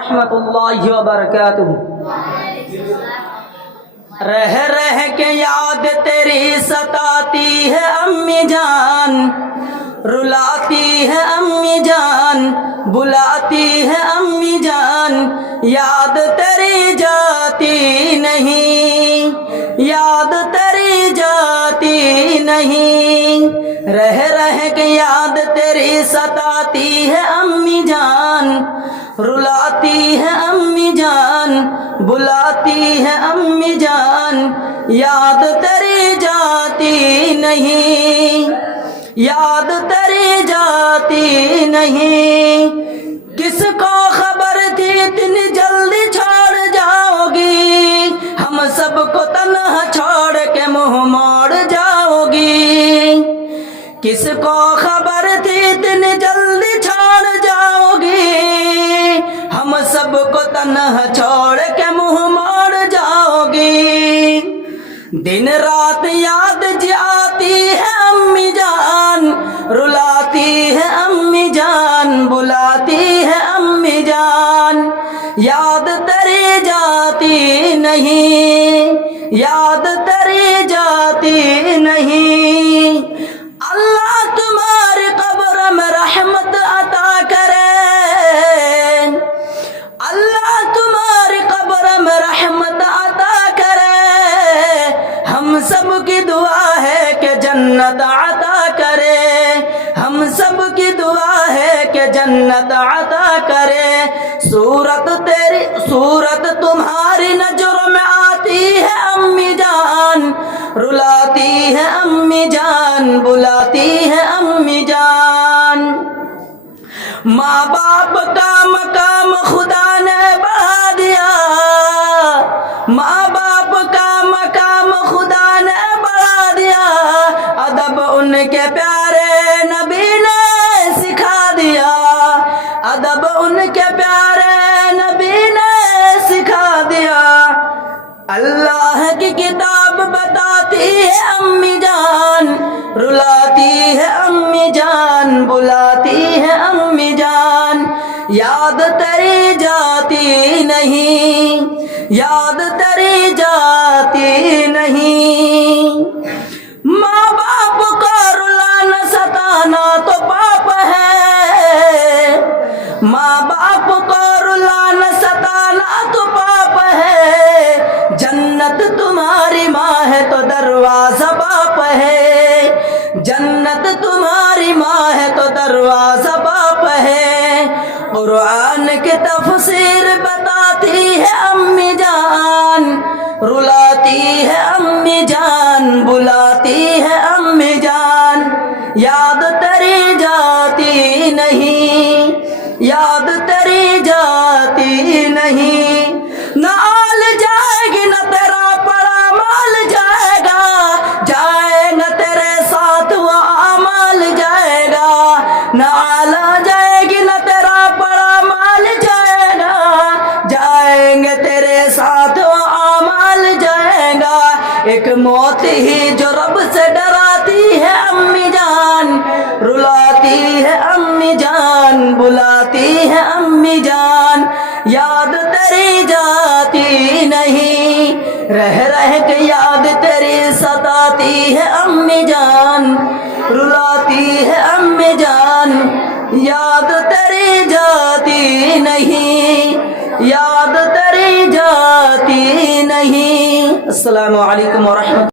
رحمۃ اللہ وبرکاتہ۔ رہ رہ کے یاد تیری ستاتی ہے امی جان، رلاتی ہے امی جان، بلاتی ہے امی جان، یاد تیری جاتی نہیں، یاد تیری جاتی نہیں۔ رہ رہ کے یاد تیری ستاتی ہے امی جان، رلاتی ہے امی جان، بلاتی ہے امی جان، یاد تیری جاتی نہیں، یاد تیری جاتی نہیں۔ کس کو خبر تھی اتنی جلدی چھوڑ جاؤ گی، ہم سب کو تنہا چھوڑ کے منہ موڑ جاؤ گی۔ کس کو خبر تھی اتنی جلدی چھوڑ جاؤ گی، ہم سب کو تنہا چھوڑ کے منہ موڑ جاؤ گی۔ دن رات یاد آتی ہے امی جان، رلاتی ہے امی جان، بلاتی ہے امی جان، یاد تیری جاتی نہیں، یاد تیری جاتی نہیں۔ اللہ تمہاری قبر میں رحمت عطا کرے، اللہ تمہاری قبر میں رحمت عطا کرے، ہم سب کی دعا ہے کہ جنت عطا کرے، ہم سب کی دعا ہے کہ جنت عطا کرے۔ صورت تمہاری نظر میں آتی ہے امی جان، رلاتی ہے امی جان، بلاتی ہے امی جان۔ ماں باپ کا مقام خدا نے بڑھا دیا، ماں باپ کا مقام خدا نے بڑھا دیا، ادب ان کے پیارے نبی نے سکھا دیا، ادب ان کے پیارے نبی نے سکھا دیا۔ اللہ کی کتاب بتاتی ہے امی جان، رلاتی ہے امی جان، بلاتی ہے امی جان، یاد تیری جاتی نہیں، یاد تیری جاتی نہیں۔ ماں باپ کو رلانا ستانا تو پاپ ہے، ماں باپ کو رلانا ستانا تو پاپ ہے، جنت تمہاری ماں ہے تو دروازہ باپ ہے، جنت تمہاری ماں ہے تو دروازہ باپ ہے۔ قرآن کی تفسیر بتاتی ہے امی جان، رلاتی ہے امی جان، بلاتی ہے امی جان، یاد تیری جاتی نہیں، یاد تیری جاتی نہیں۔ نہ آل جائے گی نہ تیرا پڑا مال جائے گا، جائے گا تیرے ساتھ وہ اعمال جائے گا، نہ آلا جائے گی نہ تیرا پڑا مال جائے گا، جائیں گے تیرے ساتھ وہ اعمال جائے گا۔ ایک موت ہی جو رب سے ڈراتی ہے امی جان، رلاتی ہے امی جان، بلاتی ہے امی جان، یاد تیری جاتی نہیں۔ رہ رہ کے یاد تیری ستاتی ہے امی جان، رلاتی ہے امی جان، یاد تیری جاتی نہیں، یاد تیری جاتی نہیں۔ السلام علیکم ورحمۃ